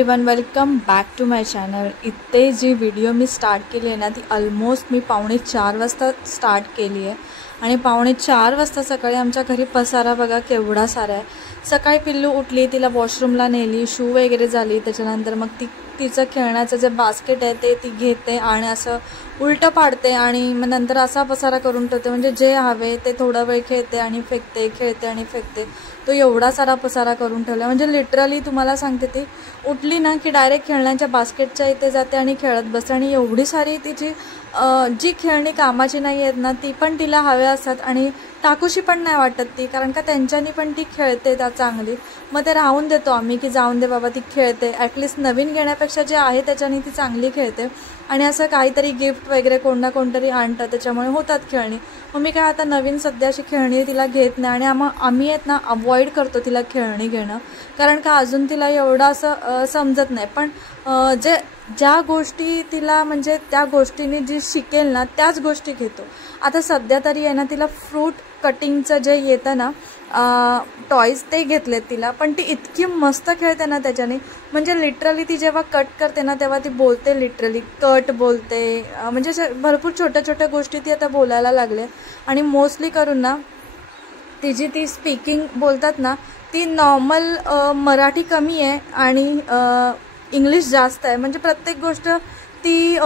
Everyone, welcome back to my channel. इथे जी video मी start केली आहे ना ती ऑलमोस्ट मी 3:45 वाजता स्टार्ट केली आहे आणि 3:45 वाजता सकाळी आमच्या घरी पसारा बघा केवढा सारा आहे। सकाळी पिल्लू उठली, तिला वॉशरूमला नेली, शू वगैरे झाली, त्याच्यानंतर मग तिचं खेळण्याचं जे बास्केट आहे ती घेते आणि असं उलटं पाडते आणि मग नंतर असा पसारा करून ठेवते, म्हणजे जे हवे ते थोडा वेळ खेळते आणि फेकते, खेळते आणि फेकते। तो एवढा सारा पसारा करून ठेवला, म्हणजे लिटरली तुम्हाला सांगते, ती उठली ना की डायरेक्ट खेळण्याच्या बास्केटच्या इथे जाते आणि खेळत बसते आणि एवढी सारी तिची जी खेळणी कामाची नाही आहेत ना ती पण तिला हवे असतात आणि टाकूशी पण नाही वाटत ती, कारण का त्यांच्यानी पण ती खेळते त्या चांगली। मग ते राहून देतो आम्ही की जाऊन दे बाबा, ती खेळते, ॲटलिस्ट नवीन घेण्यापेक्षा जे आहे त्याच्याने ती चांगली खेळते। आणि असं काहीतरी गिफ्ट वगैरे कोण ना कोणतरी आणतं, त्याच्यामुळे होतात खेळणी। मग मी काय आता नवीन सध्या अशी खेळणी तिला घेत नाही आणि आम्ही आहेत ना अवॉइड करतो तिला खेळणी घेणं, कारण का अजून तिला एवढं असं समजत नाही। पण ज्या गोष्टी तिला म्हणजे त्या गोष्टीने जी शिकेल ना त्याच गोष्टी घेतो। आता सध्या तरी आहे ना तिला फ्रूट कटिंगचं जे येतं ना टॉयज ते घेतलेत तिला, पण ती इतकी मस्त खेळते ना त्याच्याने, म्हणजे लिटरली ती जेव्हा कट करते ना तेव्हा ती बोलते, लिटरली कट बोलते, म्हणजे भरपूर छोट्या छोट्या गोष्टी ती आता बोलायला लागले। आणि मोस्टली करून ना तिची ती स्पीकिंग बोलतात ना ती नॉर्मल मराठी कमी आहे आणि इंग्लिश जास्त आहे, म्हणजे प्रत्येक गोष्ट ती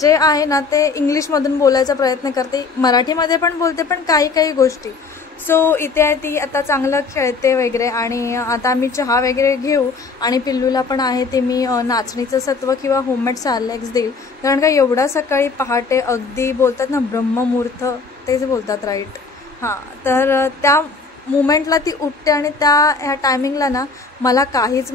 जे आहे ना ते इंग्लिशमधून बोलायचा प्रयत्न करते, मराठीमध्ये पण बोलते पण काही गोष्टी। सो इथे आहे ती आता चांगलं खेळते वगैरे आणि आता आम्ही चहा वगैरे घेऊ आणि पिल्लूला पण आहे ते मी नाचणीचं सत्व किंवा होममेड सॅरलॅक्स देईल, कारण का एवढा सकाळी पहाटे अगदी बोलतात ना ब्रह्ममुहूर्त तेच बोलतात, राईट? हां, तर त्या मुमेंटला ती उठते आणि ह्या टायमिंगला ना मला काहीच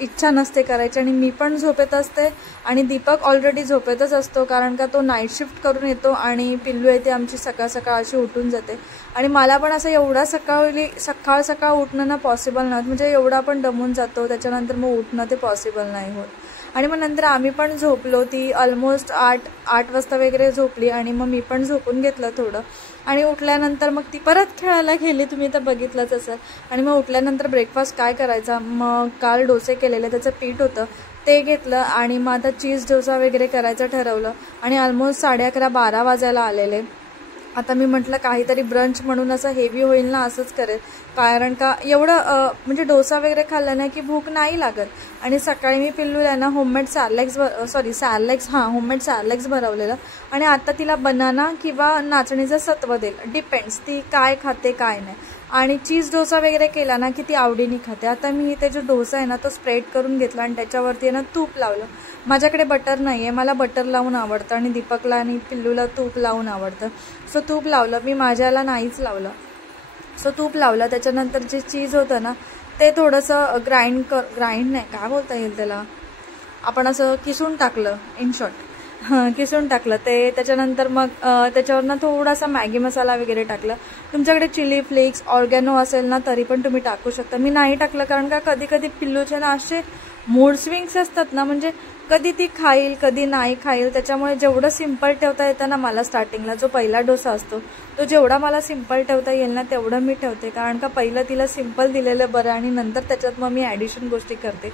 इच्छा नसते करायची आणि मी पण झोपेत असते आणि दीपक ऑलरेडी झोपेतच असतो, कारण का तो नाईट शिफ्ट करून येतो आणि पिल्लू येते आमची सकाळ अशी उठून जाते आणि मला पण असं एवढा सकाळ उठणं ना पॉसिबल नव्हतं, म्हणजे एवढा पण दमून जातो, त्याच्यानंतर मग उठणं ते पॉसिबल नाही होत। आणि मग नंतर आम्ही पण झोपलो, ती ऑलमोस्ट 8 वाजता वगैरे झोपली आणि मग मी पण झोपून घेतलं थोडं आणि उठल्यानंतर मग ती परत खेळायला गेली, तुम्ही तर बघितलंच असेल। आणि मग उठल्यानंतर ब्रेकफास्ट काय करायचा, मग काल डोसे केलेले त्याचं पीठ होतं ते घेतलं आणि मग आता चीज डोसा वगैरे करायचं ठरवलं आणि ऑलमोस्ट 11:30-12 वाजायला आलेले। आता मी म्हटलं काहीतरी ब्रंच म्हणून असं हेवी होईल ना असंच करेल, कारण का एवढं म्हणजे डोसा वगैरे खाल्लं नाही की भूक नाही लागत। आणि सकाळी मी पिल्लूला ना होममेड सॅरलॅक्स भरवलेलं आणि आता तिला बनाना किंवा नाचणीचं सत्व देईल, डिपेंड्स ती काय खाते काय नाही। आणि चीज डोसा वगैरे केला ना की ती आवडीने खाते। आता मी इथे जो डोसा आहे ना तो स्प्रेड करून घेतला आणि त्याच्यावरती ना तूप लावलं, माझ्याकडे बटर नाही आहे, मला बटर लावून आवडतं आणि दीपकला आणि पिल्लूला तूप लावून आवडतं, सो तूप लावलं, मी माझ्याला नाहीच लावलं। सो तूप लावलं, त्याच्यानंतर जे चीज होतं ना ते थोडंसं ग्राइंड नाही काय बोलता येईल त्याला, आपण असं किसून टाकलं, इन शॉर्ट किसून टाकलं ते। त्याच्यानंतर मग त्याच्यावरनं थोडासा मॅगी मसाला वगैरे टाकला, तुमच्याकडे चिली फ्लेक्स ऑर्गॅनो असेल ना तरी पण तुम्ही टाकू शकता, मी नाही टाकलं कारण का कधी पिल्लूचे ना असे मूड स्विंग्स असतात ना, म्हणजे कधी ती खाईल कधी नाही खाईल, त्याच्यामुळे जेवढं सिम्पल ठेवता येतं ना मला स्टार्टिंगला जो पहिला डोसा असतो तो जेवढा मला सिम्पल ठेवता येईल ना तेवढं मी ठेवते, कारण का पहिलं तिला सिम्पल दिलेलं बरं आणि नंतर त्याच्यात मग मी ॲडिशन गोष्टी करते।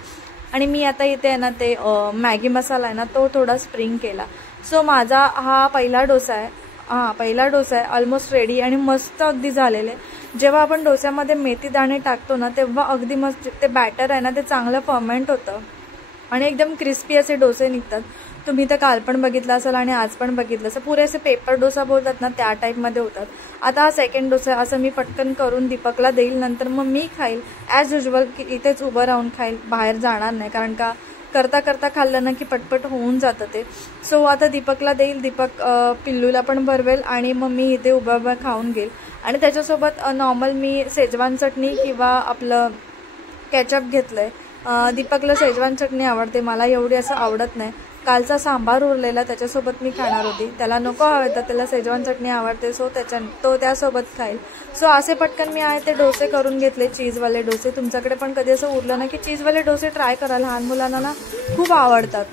आणि मी आता इथे आहे ना ते मॅगी मसाला आहे ना तो थोडा स्प्रिंग केला। सो माझा हा पहिला डोसा आहे ऑलमोस्ट रेडी आणि मस्त अगदी झालेले। जेव्हा आपण डोस्यामध्ये मेथी दाणे टाकतो ना तेव्हा अगदी मस्त ते बॅटर आहे ना ते चांगलं फर्मेंट होतं आणि एकदम क्रिस्पी असे डोसे निघतात। तुम्ही तर काल पण बघितलं असेल आणि आज पण बघितलं असेल, पुरे असे पेपर डोसा बोलतात ना त्या टाईपमध्ये होतात। आता हा सेकंड डोसा असं मी पटकन करून दीपकला देईल, नंतर मग मी खाईल ॲज युजल की इथेच उभं राहून खाईल, बाहेर जाणार नाही, कारण का करता खाल्लं ना की पटपट होऊन जातं ते। सो आता दीपकला देईल, दीपक पिल्लूला पण भरवेल आणि मग मी इथे उभं खाऊन घेईल। आणि त्याच्यासोबत नॉर्मल मी शेजवान चटणी किंवा आपलं केचप घेतलं आहे, दीपकला शेजवान चटणी आवडते, मला एवढी असं आवडत नाही। कालचा सांबार उरलेला त्याच्यासोबत मी खाणार होती, त्याला नको हवं तर त्याला शेजवान चटणी आवडते, सो तो त्यासोबत खाईल। सो असे पटकन मी आहे ते डोसे करून घेतले, चीजवाले डोसे। तुमच्याकडे पण कधी असं उरलं ना की चीजवाले डोसे ट्राय करा, लहान मुलांना ना खूप आवडतात।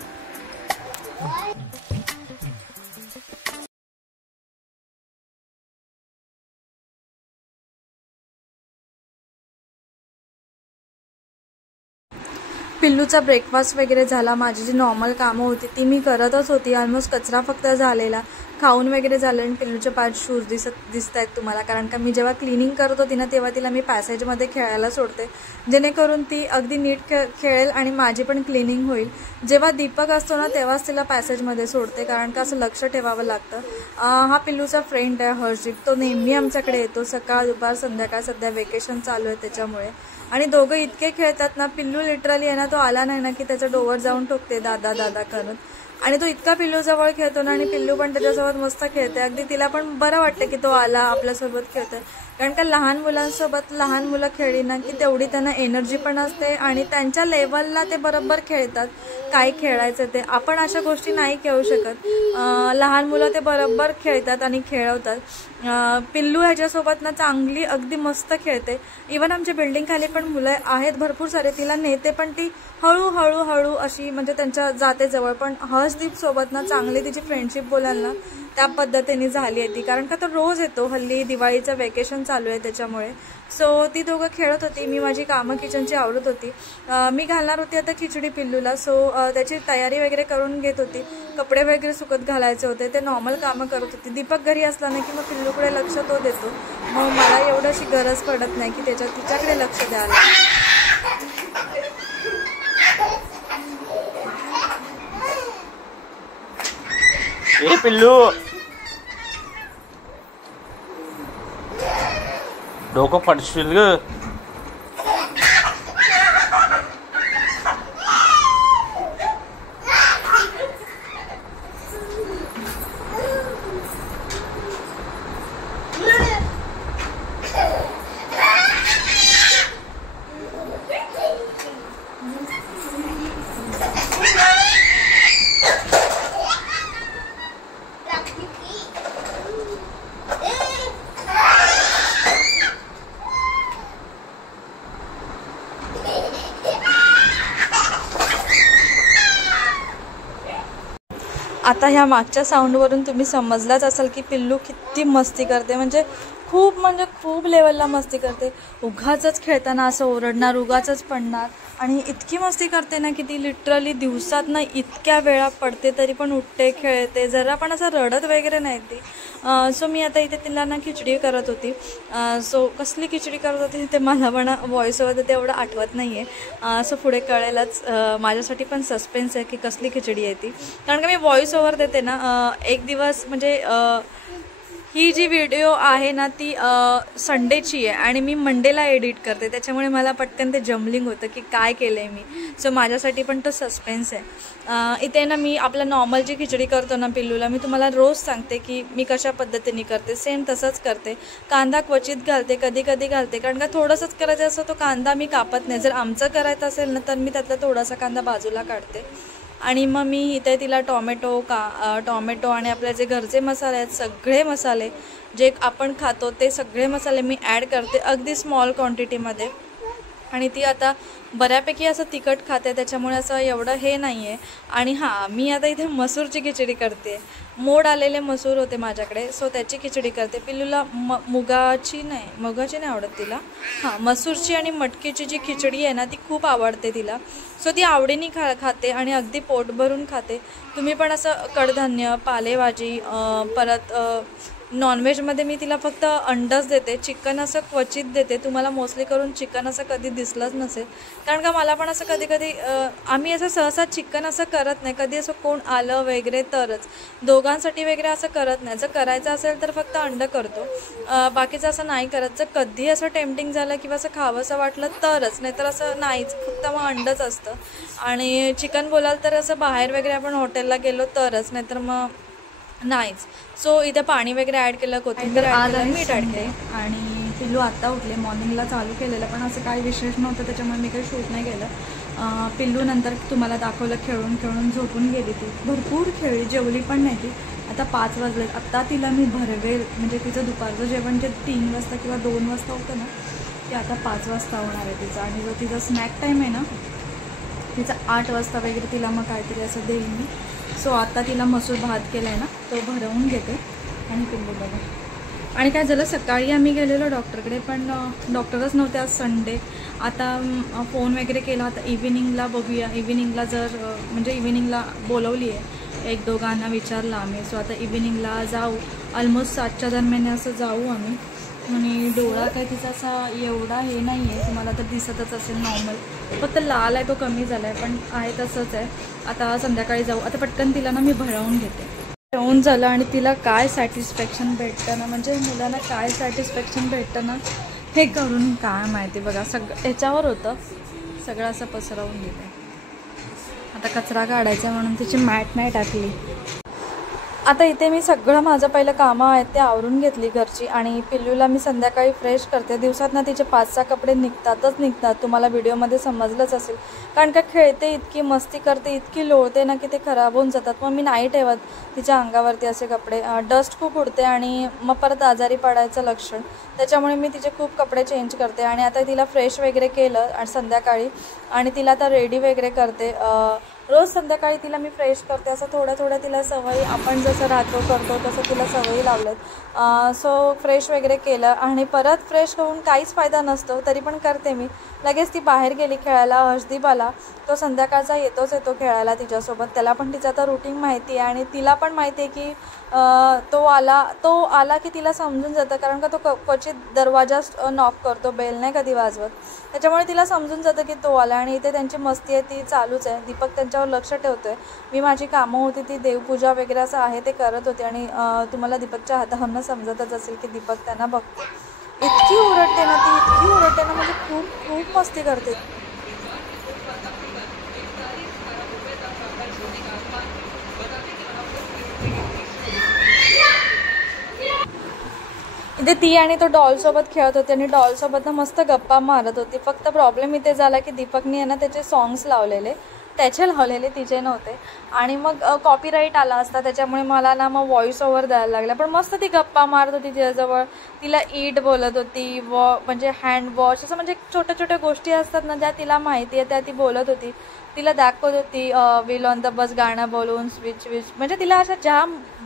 पिल्लूचा ब्रेकफास्ट वगैरे झाला, माझी जी नॉर्मल कामं होती ती मी करतच होती. ऑलमोस्ट कचरा फक्त झालेला, खाऊन वगैरे झालं आणि पिल्लूचे 5 शूज दिसत आहेत तुम्हाला, कारण का मी जेव्हा क्लिनिंग करत होती ना तेव्हा तिला मी पॅसेजमध्ये खेळायला सोडते, जेणेकरून ती अगदी नीट खेळेल आणि माझी पण क्लिनिंग होईल. जेव्हा दीपक असतो ना तेव्हाच तिला पॅसेजमध्ये सोडते, कारण का असं लक्ष ठेवावं लागतं. हा पिल्लूचा फ्रेंड आहे हर्षदीप, तो नेहमी आमच्याकडे येतो सकाळ दुपार संध्याकाळ. सध्या वेकेशन चालू आहे त्याच्यामुळे, आणि दोघं इतके खेळतात ना. पिल्लू लिटरली आहे ना, तो आला नाही ना की त्याच्या डोवर जाऊन ठोकते दादा दादा करत, आणि तो इतका पिल्लूजवळ खेळतो ना, आणि पिल्लू पण त्याच्यासोबत मस्त खेळते. अगदी तिला पण बरं वाटतं की तो आला आपल्यासोबत खेळतोय, कारण का लहान मुलांसोबत लहान मुलं खेळली ना की तेवढी त्यांना एनर्जी पण असते आणि त्यांच्या लेवलला ते बरोबर खेळतात. काय खेळायचं ते आपण अशा गोष्टी नाही खेळू शकत. लहान मुलं ते बरोबर खेळतात आणि खेळवतात. पिल्लू ह्याच्यासोबत ना चांगली अगदी मस्त खेळते. इवन आमच्या बिल्डिंग खाली पण मुलं आहेत भरपूर सारे, तिला नेते पण ती हळू अशी, म्हणजे त्यांच्या जाते जवळ. पण हर्षदीप सोबत ना चांगली तिची फ्रेंडशिप बोलाल ना त्या पद्धतीने झाली आहे ती, कारण का तो रोज येतो. हल्ली दिवाळीचं वेकेशन चालू आहे त्याच्यामुळे. सो ती दोघं खेळत होती, मी माझी कामं किचनची आवरत होती. मी घालणार होती आता खिचडी पिल्लूला, सो त्याची तयारी वगैरे करून घेत होती. कपडे वगैरे सुकत घालायचे होते, ते नॉर्मल कामं करत होती. दीपक घरी असला नाही की मग पिल्लूकडे लक्ष तो देतो, मग मला एवढं अशी गरज पडत नाही की तिच्याकडे लक्ष द्यायला. ए पिल्लू, डोकं पडशील ग. आता ह्या मागच्या साऊंडवरून तुम्ही समजलाच असाल की पिल्लू किती मस्ती करते, म्हणजे खूप लेवलला मस्ती करते. उगाचच खेळताना असं ओरडणार, उगाचच पडणार, आणि इतकी मस्ती करते ना की ती लिटरली दिवसात ना इतक्या वेळा पडते तरी पण उठते, खेळते, जरा पण असं रडत वगैरे नाही ती. सो मी आता इथे तिला ना खिचडी करत होती. सो कसली खिचडी करत होती ते मला पण व्हॉइस ओव्हर ते एवढं आठवत नाही आहे. सो पुढे कळेलच. माझ्यासाठी पण सस्पेन्स आहे की कसली खिचडी आहे ती, कारण का मी व्हॉइस ओव्हर देते ना एक दिवस, म्हणजे ही जी व्हिडिओ आहे ना ती संडेची आहे आणि मी मंडेला एडिट करते, त्याच्यामुळे मला पटकन ते जम्बलिंग होतं की काय केलं आहे मी. सो माझ्यासाठी पण तो सस्पेन्स आहे. इथे ना मी आपलं नॉर्मल जी खिचडी करतो ना पिल्लूला, मी तुम्हाला रोज सांगते की मी कशा पद्धतीने करते, सेम तसंच करते. कांदा क्वचित घालते, कधी कधी घालते, कारण का थोडंसंच करायचं असं तो कांदा मी कापत नाही. जर आमचं करायचं असेल ना तर मी त्यातला थोडासा कांदा बाजूला काढते, आणि मग मी इथे तिला टॉमॅटो आणि आपले जे घरचे मसाले आहेत, सगळे मसाले जे आपण खातो ते सगळे मसाले मी ॲड करते अगदी स्मॉल क्वांटिटीमध्ये. आणि ती आता बऱ्यापैकी असं तिखट खाते, त्याच्यामुळे असं एवढं हे नाही आहे. आणि हां, मी आता इथे मसूरची खिचडी करते. मोड आलेले मसूर होते माझ्याकडे, सो त्याची खिचडी करते. पिल्लूला मुगाची नाही आवडत तिला. हां, मसूरची आणि मटकीची जी खिचडी आहे ना ती खूप आवडते तिला. सो ती आवडीने खाते आणि अगदी पोट भरून खाते. तुम्ही पण असं कडधान्य, पालेभाजी, परत नॉनव्हेजमध्ये मी तिला फक्त अंडच देते, चिकन असं क्वचित देते. तुम्हाला मोस्टली करून चिकन असं कधी दिसलंच नसेल, कारण का मला पण असं कधी आम्ही असं सहसा चिकन असं करत नाही. कधी असं कोण आलं वगैरे तरच, दोघांसाठी वगैरे असं करत नाही. जर करायचं असेल तर फक्त अंड करतो, बाकीचं असं नाही करत. जर कधी असं टेम्पटिंग झालं किंवा असं खावंसं वाटलं तरच, नाहीतर असं नाहीच, फक्त मग अंडच असतं. आणि चिकन बोलाल तर असं बाहेर वगैरे आपण हॉटेलला गेलो तरच, नाहीतर मग नाहीच. सो इथे पाणी वगैरे ॲड केलं, कोथिंबीर ॲड केलं, मीठ ॲड केलं. आणि पिल्लू आत्ता उठले. मॉर्निंगला चालू केलेलं पण असं काही विशेष नव्हतं, त्याच्यामुळे मी काही शूट नाही केलं. पिल्लू नंतर तुम्हाला दाखवलं खेळून झोपून गेली. ती भरपूर खेळली, जेवली पण नाही ती. आता 5 वाजले. आत्ता तिला मी भरवेल, म्हणजे तिचं दुपारचं जेवण जे 3 वाजता किंवा 2 वाजता होतं ना ते आता 5 वाजता होणार आहे तिचं. आणि जो तिचा स्नॅक टाईम आहे ना तिचा 8 वाजता वगैरे तिला मग काहीतरी असं देईल मी. सो आता तिला मसूर भात केला आहे ना तो भरवून घेते. आणि पिल्लू बघा आणि काय झालं, सकाळी आम्ही गेलेलो डॉक्टरकडे, पण डॉक्टरच नव्हते, आज संडे. आता फोन वगैरे केला, आता इव्हिनिंगला बघूया, इव्हिनिंगला जर म्हणजे इव्हिनिंगला बोलवली आहे, एक दोघांना विचारलं आम्ही. सो आता इव्हिनिंगला जाऊ, ऑलमोस्ट 7च्या दरम्यान असं जाऊ आम्ही. आणि डोळा काय तिचा असा एवढा हे नाही आहे, तुम्हाला तर दिसतच असेल नॉर्मल, फक्त लाल आहे, तो कमी झाला आहे, पण आहे तसंच आहे. आता संध्याकाळी जाऊ. आता पटकन तिला ना मी भरवून घेते. येऊन झालं आणि तिला काय सॅटिस्फॅक्शन भेटतं ना, म्हणजे मुलांना काय सॅटिस्फॅक्शन भेटतं ना, हे करून काय माहिती. बघा सगळं ह्याच्यावर होतं, सगळं असं पसरवून दिलं. आता कचरा काढायचा म्हणून तिची मॅट नाही टाकली. आता इथे मी सगळं माझं पहिलं कामं आहेत ते आवरून घेतली घरची. आणि पिल्लूला मी संध्याकाळी फ्रेश करते. दिवसात ना तिचे 5-6 कपडे निघतात. तुम्हाला व्हिडिओमध्ये समजलंच असेल, कारण का खेळते, इतकी मस्ती करते, इतकी लोळते ना की ते खराब होऊन जातात. मग मी नाही ठेवत तिच्या अंगावरती असे कपडे, डस्ट खूप उडते आणि मग परत आजारी पडायचं लक्षण. त्याच्यामुळे मी तिचे खूप कपडे चेंज करते. आणि आता तिला फ्रेश वगैरे केलं आणि संध्याकाळी, आणि तिला आता रेडी वगैरे करते. रोज संध्याकाळी तिला मी फ्रेश करते. असं थोड्या तिला सवयी, आपण जसं राहतो करतो तसं तिला सवयी लावल्यात. सो फ्रेश वगैरे केलं आणि परत फ्रेश होऊन काहीच फायदा नसतो, तरी पण करते मी. लगेच ती बाहेर गेली खेळायला. हर्षदीप आला, तो संध्याकाळचा येतो खेळायला तिच्यासोबत. त्याला पण तिचं आता रुटीन माहिती आहे आणि तिला पण माहिती आहे की तो आला की तिला समजून जातं, कारण का तो क्वचित दरवाजा नॉक करतो, बेल नाही कधी वाजवत. त्याच्यामुळे तिला समजून जातं की तो आला. आणि इथे त्यांची मस्ती आहे ती चालूच आहे. दीपक त्यांच्यावर लक्ष ठेवतोय. मी माझी कामं होती ती देवपूजा वगैरे असं आहे ते करत होते. आणि तुम्हाला दीपकच्या हातावरनं समजतच असेल की दीपक त्यांना बघतो. इतकी ओरडते ना ती, इतकी ओरडते ना, म्हणजे खूप खूप मस्ती करते. इथे ती आणि तो डॉलसोबत खेळत होती आणि डॉलसोबत ना मस्त गप्पा मारत होती. फक्त प्रॉब्लेम इथे झाला की दीपकने आहे ना त्याचे सॉंग्स लावलेले, त्याचे लावलेले, तिचे नव्हते. आणि मग कॉपीराईट आला असता, त्याच्यामुळे मला ना मग व्हॉइस ओव्हर द्यायला लागला. पण मस्त ती गप्पा मारत होती तिच्याजवळ. तिला ईट बोलत होती, म्हणजे हँड वॉश, असं म्हणजे छोट्या गोष्टी असतात ना ज्या तिला माहिती आहे त्या ती बोलत होती. तिला दाखवत होती व्हील ऑन द बस गाणं बोलून, स्विच, म्हणजे तिला अशा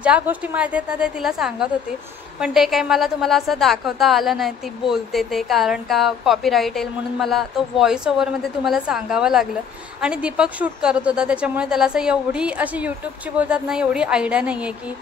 ज्या गोष्टी माहिती आहेत ना ते तिला सांगत होती. पण ते काही मला तुम्हाला असं दाखवता आलं नाही ती बोलते ते, कारण का कॉपीराईट येईल म्हणून मला तो व्हॉइस ओव्हरमध्ये तुम्हाला सांगावं लागलं. आणि दीपक शूट करत होता, त्याच्यामुळे त्याला असं एवढी अशी यूट्यूबची बोलतात ना एवढी आयडिया नाही आहे की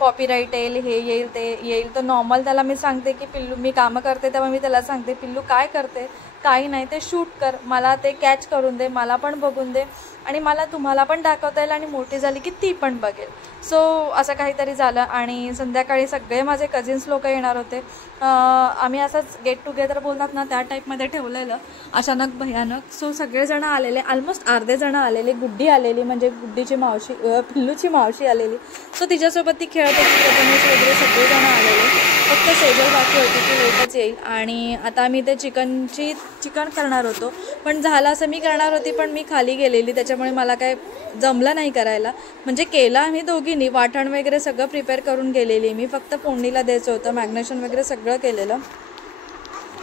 कॉपीराईट येईल, हे येईल, ते येईल. तर नॉर्मल त्याला मी सांगते की पिल्लू, मी कामं करते तेव्हा मी त्याला सांगते, पिल्लू काय करते, काही नाही, ते शूट कर, मला ते कॅच करून दे, मला पण बघून दे, आणि मला तुम्हाला पण दाखवता येईल, आणि मोठी झाली की ती पण बघेल. सो असं काहीतरी झालं. आणि संध्याकाळी सगळे माझे कझिन्स लोक येणार होते. आम्ही असंच गेट टुगेदर बोलतात ना त्या टाईपमध्ये ठेवलेलं, अचानक भयानक. सो सगळेजण आलेले, ऑलमोस्ट अर्धे जण आलेले. गुड्डी आलेली, म्हणजे गुड्डीची मावशी, पिल्लूची मावशी आलेली. सो तिच्यासोबत ती खेळत होती. प्रथमेश वगैरे सगळेजण आलेले. फक्त सेजल बाकी होती, ती लेटच येईल. आणि आता आम्ही ते चिकन करणार होतो, पण झालं असं, मी करणार होती पण मी खाली गेलेली, त्याच्यामुळे मला काय जमलं नाही करायला. म्हणजे केलं आम्ही दोघींनी, वाटण वगैरे सगळं प्रिपेअर करून गेलेली मी. फक्त फोडणीला द्यायचं होतं, मॅग्नेशन वगैरे सगळं केलेलं,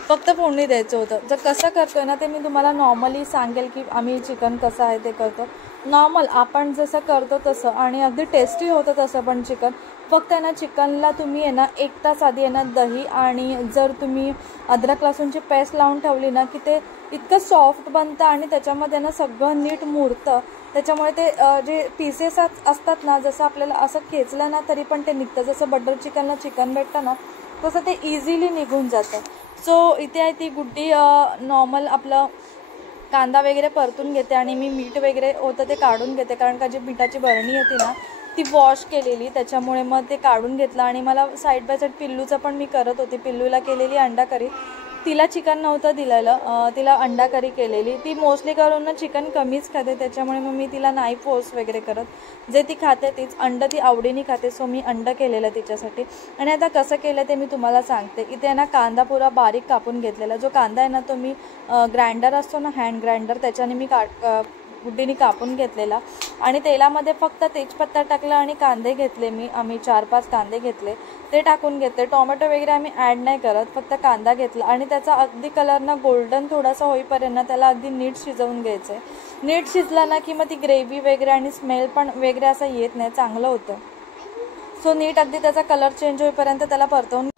फक्त फोडणी द्यायचं होतं. जर कसं करतोय ना ते मी तुम्हाला नॉर्मली सांगेल की आम्ही चिकन कसं आहे ते करतो, नॉर्मल आपण जसं करतो तसं, आणि अगदी टेस्टी होतं तसं पण चिकन. फक्त आहे ना चिकनला तुम्ही आहे ना 1 तास आधी आहे ना दही, आणि जर तुम्ही अद्रक लसूणची पेस्ट लावून ठेवली ना की ते इतकं सॉफ्ट बनतं आणि त्याच्यामध्ये ना सगळं नीट मुरतं. त्याच्यामुळे ते जे पीसेस असतात ना, जसं आपल्याला असं खेचलं ना तरी पण ते निघतं. जसं बटर चिकनला चिकन भेटतं ना तसं ते इझिली निघून जातं. सो इथे आहे ती गुड्डी नॉर्मल आपलं कांदा वगैरे परतून घेते, आणि मी मीठ वगैरे होतं ते काढून घेते, कारण का जी मिठाची बरणी होती ना ती वॉश केलेली, त्याच्यामुळे मग ते काढून घेतलं. आणि मला साईड बाय साईड पिल्लूचं पण मी करत होती. पिल्लूला केलेली अंडा करी, तिला चिकन नव्हतं दिलेलं, तिला अंडा करी केलेली. ती मोस्टली करून ना चिकन कमीच खाते, त्याच्यामुळे मग मी तिला नाही फोर्स वगैरे करत, जे ती खाते तीच. अंडं ती आवडीने खाते, सो मी अंडं केलेलं तिच्यासाठी. आणि आता कसं केलं ते मी तुम्हाला सांगते. इथे ना कांदा पुरा बारीक कापून घेतलेला, जो कांदा आहे ना तो मी ग्राइंडर असतो ना, हँड ग्राइंडर, त्याच्याने मी गुड्डीने कापून घेतलेला. आणि तेलामध्ये फक्त तेजपत्ता टाकला आणि कांदे घेतले आम्ही 4-5 कांदे घेतले, ते टाकून घेतले. टोमॅटो वगैरे आम्ही ॲड नाही करत, फक्त कांदा घेतला. आणि त्याचा अगदी कलर ना गोल्डन थोडासा होईपर्यंत त्याला अगदी नीट शिजवून घ्यायचं आहे. नीट शिजला ना की मग ती ग्रेव्ही वगैरे आणि स्मेल पण वगैरे असं येत नाही, चांगलं होतं. सो नीट अगदी त्याचा कलर चेंज होईपर्यंत त्याला परतवून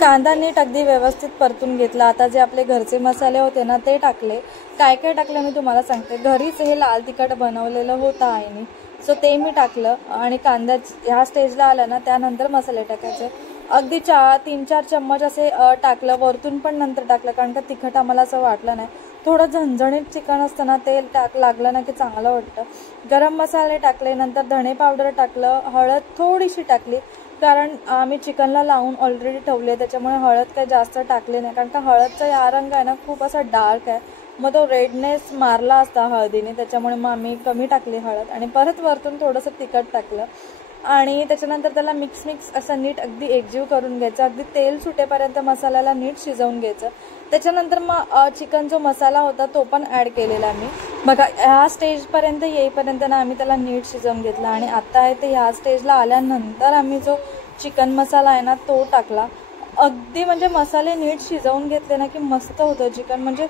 कांदा नीट अगदी व्यवस्थित परतून घेतला। आता जे आपले घरचे मसाले होते ना ते टाकले। काय काय टाकलं मी तुम्हाला सांगते। घरीच हे लाल तिखट बनवलेलं होतं आईने, सो ते मी टाकलं आणि कांदा ह्या स्टेजला आला ना त्यानंतर मसाले टाकायचे। अगदी 3-4 चम्मच असे टाकलं, वरतून पण नंतर टाकलं कारण का तिखट आम्हाला असं वाटलं नाही। थोडं झणझणीत चिकन असतं ना, तेल लागलं ना की चांगलं वाटतं। गरम मसाले टाकले, नंतर धणे पावडर टाकलं, हळद थोडीशी टाकली कारण आम्ही चिकनला लावून ऑलरेडी ठेवले, त्याच्यामुळे हळद काही जास्त टाकली नाही कारण का हळदचा या रंग आहे ना खूप असा डार्क आहे, मग तो रेडनेस मारला असता हळदीने, त्याच्यामुळे मग आम्ही कमी टाकली हळद आणि परत वरतून थोडंसं तिखट टाकलं आणि त्याच्यानंतर त्याला मिक्स असं नीट अगदी एकजीव करून घ्यायचं। अगदी तेल सुटेपर्यंत मसाल्याला नीट शिजवून घ्यायचं। त्याच्यानंतर मग चिकन जो मसाला होता तो पण ॲड केलेला मी। बघा ह्या स्टेजपर्यंत येईपर्यंत ना आम्ही त्याला नीट शिजवून घेतला आणि आता आहे ते ह्या स्टेजला आल्यानंतर आम्ही जो चिकन मसाला आहे ना तो टाकला। अगदी म्हणजे मसाले नीट शिजवून घेतले ना की मस्त होतं चिकन, म्हणजे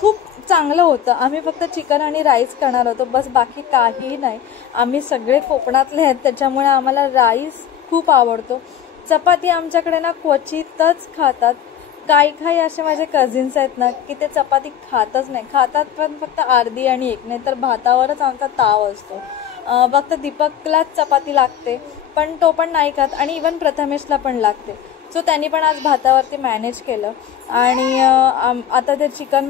खूप चांगलं होतं। आम्ही फक्त चिकन आणि राईस करणार होतो बस, बाकी काहीही नाही। आम्ही सगळे कोकणातले आहेत त्याच्यामुळे आम्हाला राईस खूप आवडतो। चपाती आमच्याकडे ना क्वचितच खातात। काही असे माझे कझिन्स आहेत ना की ते चपाती खातच नाही, खातात पण फक्त अर्धी आणि एक, नाही तर भातावरच आमचा ताव असतो। फक्त दीपकलाच चपाती लागते पण तो पण नाही खात आणि इवन प्रथमेशला पण लागते, सो त्यांनी पण आज भातावरती मॅनेज केलं आणि आता ते चिकन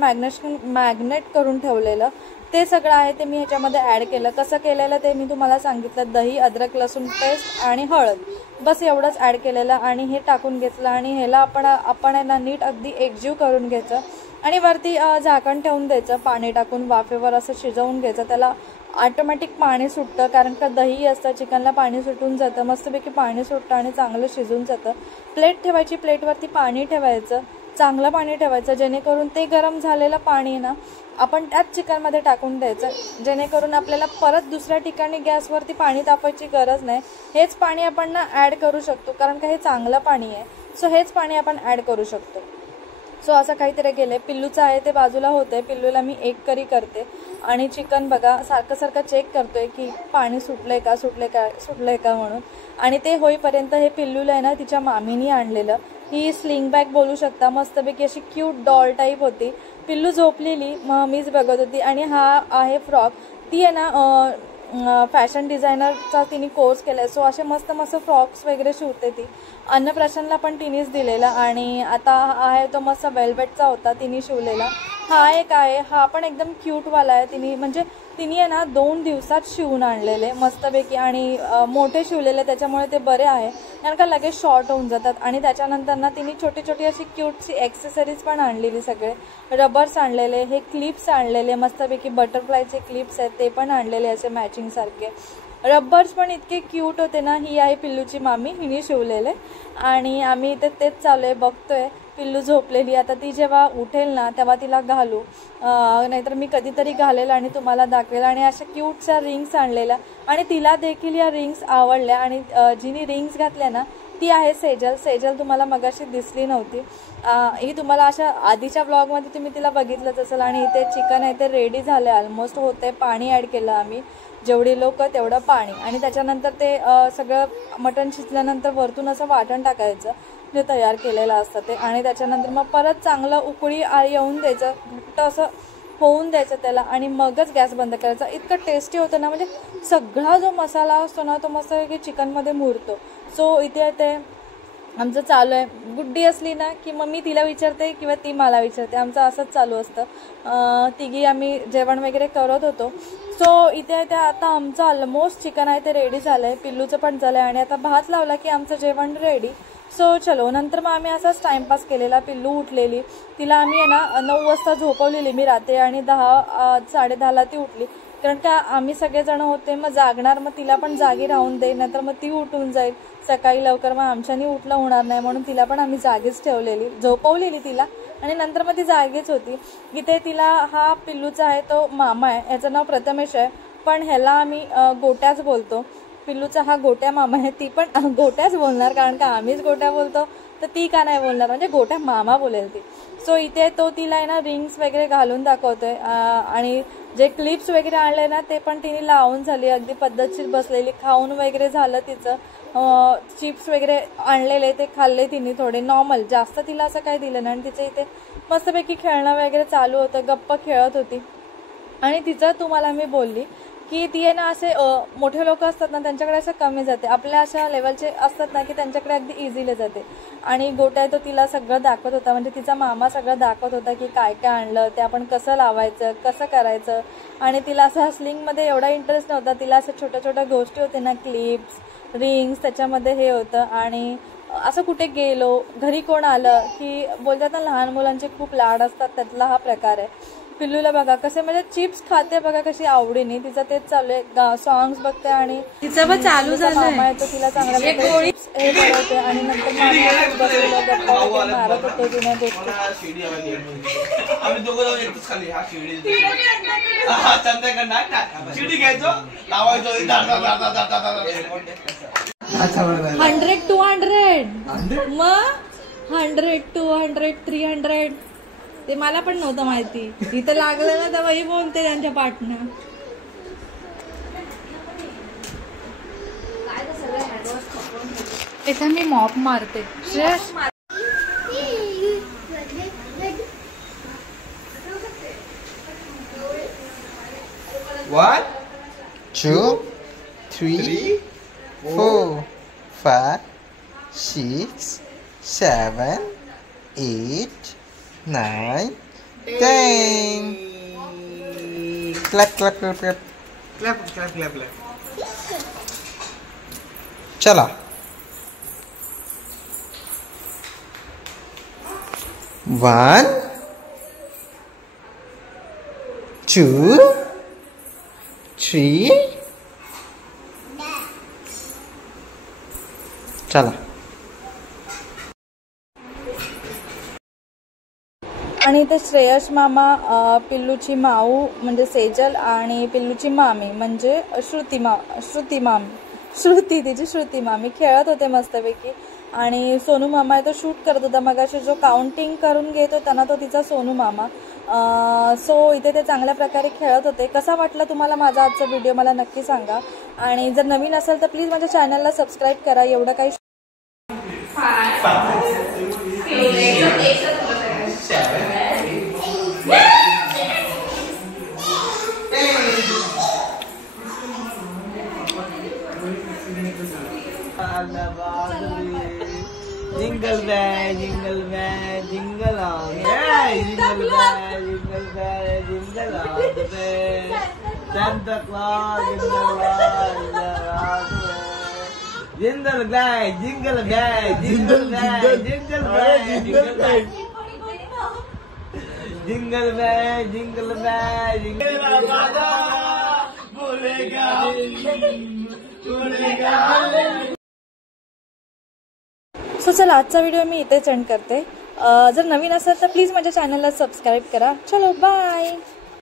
मॅग्नेट करून ठेवलेलं ते सगळं आहे ते मी ह्याच्यामध्ये ॲड केलं। कसं केलेलं ते मी तुम्हाला सांगितलं। दही, अद्रक, लसूण पेस्ट आणि हळद, बस एवढंच ॲड केलेलं आणि हे टाकून घेतलं आणि ह्याला आपण यांना नीट अगदी एकजीव करून घ्यायचं आणि वरती झाकण ठेवून द्यायचं, पाणी टाकून वाफेवर असं शिजवून घ्यायचं। त्याला ऑटोमॅटिक पाणी सुटतं कारण का दही असतं, चिकनला पाणी सुटून जातं, मस्तपैकी पाणी सुटतं आणि चांगलं शिजून जातं। प्लेट ठेवायची, प्लेटवरती पाणी ठेवायचं, चांगलं पाणी ठेवायचं जेणेकरून ते गरम झालेलं पाणी ना आपण त्याच चिकनमध्ये टाकून द्यायचं, जेणेकरून आपल्याला परत दुसऱ्या ठिकाणी गॅसवरती पाणी तापायची गरज नाही। हेच पाणी आपण ना ॲड करू शकतो कारण का हे चांगलं पाणी आहे, सो हेच पाणी आपण ॲड करू शकतो। सो असं काहीतरी केलं। पिल्लूचं आहे ते बाजूला होतं, पिल्लूला मी एक करी करते आणि चिकन बघा सारखं चेक करतोय की पाणी सुटलंय का म्हणून, आणि ते होईपर्यंत हे पिल्लूला आहे ना तिच्या मामीनी आणलेलं, ही स्लिंग बॅग बोलू शकता, मस्तपैकी अशी क्यूट डॉल टाईप होती। पिल्लू झोपलेली, मग मीच बघत होती आणि हा आहे फ्रॉक। ती आहे ना फॅशन डिझायनरचा तिने कोर्स केला आहे, सो असे मस्त फ्रॉक्स वगैरे शिवते ती। अन्नप्राशनला पण तिनेच दिलेला आणि आता आहे तो मस्त वेल्वेटचा होता तिने शिवलेला। हा एक आहे, हा पण एकदम क्यूटवाला आहे। तिने आहे ना 2 दिवसात शिवून आणलेले मस्तपैकी आणि मोठे शिवलेले, त्याच्यामुळे ते बरे आहे कारण का लगेच शॉर्ट होऊन जातात। आणि त्याच्यानंतर ना तिने छोटी अशी क्यूटची ॲक्सेसरीज पण आणलेली, सगळे रबर्स आणलेले, हे क्लिप्स आणलेले मस्तपैकी, बटरफ्लायचे क्लिप्स आहेत ते पण आणलेले असे मॅचिंग सारखे। रब्बर्स पण इतके क्यूट होते ना। ही आहे पिल्लूची मामी, हिने शिवलेले आणि आम्ही इथे तेच चालू आहे, बघतोय। पिल्लू झोपलेली, आता ती जेव्हा उठेल ना तेव्हा तिला घालू, नाहीतर मी कधीतरी घालेल आणि तुम्हाला दाखवेल। आणि अशा क्यूटच्या रिंग्स आणलेल्या आणि तिला देखील या रिंग्स आवडल्या आणि जिने रिंग्स घातल्या ना ती आहे सेजल तुम्हाला मगाशी दिसली नव्हती, ही तुम्हाला अशा आधीच्या ब्लॉगमध्ये तुम्ही तिला बघितलंच असेल। आणि इथे चिकन आहे ते रेडी झालं, ऑलमोस्ट होते। पाणी ॲड केलं आम्ही, जेवढी लोक तेवढं पाणी, आणि त्याच्यानंतर ते सगळं मटण शिजल्यानंतर वरतून असं वाटण टाकायचं जे तयार केलेलं असतं ते, आणि त्याच्यानंतर मग परत चांगलं उकळी येऊन द्यायचं, घट्ट असं होऊन द्यायचं त्याला आणि मगच गॅस बंद करायचा। इतकं टेस्टी होतं ना, म्हणजे सगळा जो मसाला असतो ना तो मस्त की चिकनमध्ये मुरतो। सो इथे ते आमचं चालू आहे। गुड्डी असली ना की मग मी तिला विचारते किंवा ती मला विचारते, आमचं असंच चालू असतं। तिघी आम्ही जेवण वगैरे करत होतो। सो इथे ते आता आमचं ऑलमोस्ट चिकन आहे ते रेडी झालं आहे, पिल्लूचं पण झालं आहे आणि आता भात लावला की आमचं जेवण रेडी। सो चलो, नंतर मग आम्ही असाच टाईमपास केलेला। पिल्लू उठलेली, तिला आम्ही आहे ना 9 वाजता झोपवलेली मी रात्री आणि 10-10:30ला ती उठली कारण का आम्ही सगळेजण होते, मग जागणार, मग तिला पण जागी राहून देईल, नंतर मग ती उठून जाईल सकाळी लवकर, मग आमच्यानी उठलं होणार नाही म्हणून तिला पण आम्ही जागीच ठेवलेली, झोपवलेली तिला आणि नंतर मग ती जागीच होती। इथे तिला हा पिल्लूचा आहे तो मामा आहे, याचं नाव प्रथमेश आहे पण ह्याला आम्ही गोट्याच बोलतो। पिल्लूचा हा गोट्या मामा आहे, ती पण गोट्याच बोलणार कारण का आम्हीच गोट्या बोलतो तर ती का नाही बोलणार, म्हणजे गोट्या मामा बोलेल ती. सो इथे तो तिला आहे ना रिंग्स वगैरे घालून दाखवतोय आणि जे क्लिप्स वगैरे आणले ना ते पण तिने लावून झाली, अगदी पद्धतशीर बसलेली, खाऊन वगैरे झालं तिचं. चिप्स वगैरे आणलेले ते खाल्ले तिने थोडे नॉर्मल, जास्त तिला असं काही दिलं नाही. आणि तिचं इथे मस्तपैकी खेळणं वगैरे चालू होतं, गप्पा खेळत होती. आणि तिचं तुम्हाला मी बोलली की ती आहे ना असे मोठे लोक असतात ना त्यांच्याकडे असं कमी जाते, आपल्या अशा लेवलचे असतात ना की त्यांच्याकडे अगदी इझिली जाते. आणि गोट्या तो तिला सगळं दाखवत होता, म्हणजे तिचा मामा सगळं दाखवत होता की काय काय आणलं ते आपण कसं लावायचं कसं करायचं. आणि तिला असं स्लिंगमध्ये एवढा इंटरेस्ट नव्हता, तिला असं छोट्या छोट्या गोष्टी होते ना, क्लिप्स रिंग्स त्याच्यामध्ये हे होतं. आणि असं कुठे गेलो घरी कोण आलं की बोलतात ना लहान मुलांचे खूप लाड असतात, त्यातला हा प्रकार आहे. पिल्लूला बघा कसे म्हणजे चिप्स खाते बघा कशी आवडीने, तिचं तेच चालू आहे, सॉंग्स बघते आणि तिचं पण चालू झालं मामा येतो तिला चांगला हे बनवते. आणि नंतर बसलेलं गप्पा वगैरे मारत होते जुन्या गोष्टी. $100 $200 मग 100 200 300 ते मला पण नव्हतं माहिती, इथं लागलं ना तेव्हा ही बोलते त्यांच्या पार्टनर. इथं मी मॉप मारते. One, 2, 3, 4, 5, 6, 7, 8, 9, 10. Clap, clap, clap, clap. Clap, clap, clap, clap. चला. 1, 2, 3. चला. आणि इथे श्रेयस मामा, पिल्लूची माऊ म्हणजे सेजल आणि पिल्लूची मामी म्हणजे श्रुती तिची श्रुती मामी खेळत होते मस्तपैकी. आणि सोनू मामा आहे तो शूट करत होता, मगाशी जो काउंटिंग करून घेत होता ना तो तिचा सोनू मामा. सो इथे ते चांगल्या प्रकारे खेळत होते. कसा वाटला तुम्हाला माझा आजचा व्हिडिओ मला नक्की सांगा. आणि जर नवीन असेल तर प्लीज माझ्या चॅनलला सबस्क्राईब करा. एवढं काही Jingle bell, jingle bell, jingle all the way. Jingle bell, jingle bell, jingle all the way. Santa Claus, jingle all the way. Jingle bell, jingle bell, jingle bell, jingle bell, jingle bell. Jingle bell, jingle bell, jingle bell. भूलेगा, भूलेगा. So चला आजचा video मी इथेच end करते. जर नवीन असेल तर please माझ्या चॅनलला सबस्क्राईब करा. चलो बाय.